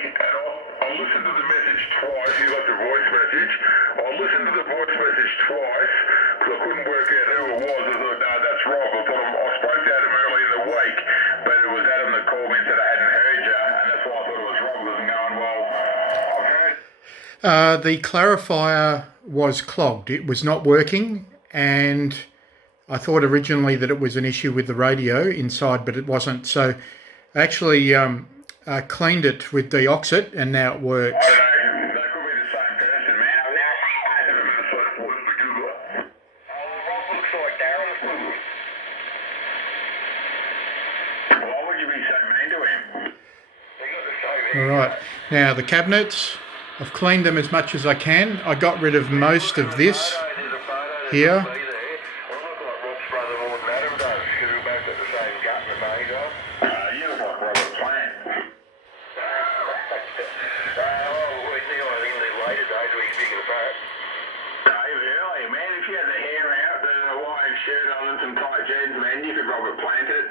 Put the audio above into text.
and I'll listen to the message twice. He left a voice message. I'll listen to the voice message twice because I couldn't work out who it was. I thought, no, that's Rob. I spoke to Adam early in the week, but it was Adam that called me and said I hadn't heard you, and that's why I thought it was Rob. Because I'm going, well, I've heard. The clarifier was clogged. It was not working, and I thought originally that it was an issue with the radio inside, but it wasn't. So I actually cleaned it with deoxit, and now it works. I don't know. They could be the same person, man. Rob looks like Darren. Why would you be so mean to him? All right. Now the cabinets, I've cleaned them as much as I can. I got rid of most of this here. You look like Robert Plant. Man, if you had the hair out, the white shirt on and some tight jeans, man, you could Robert Plant it.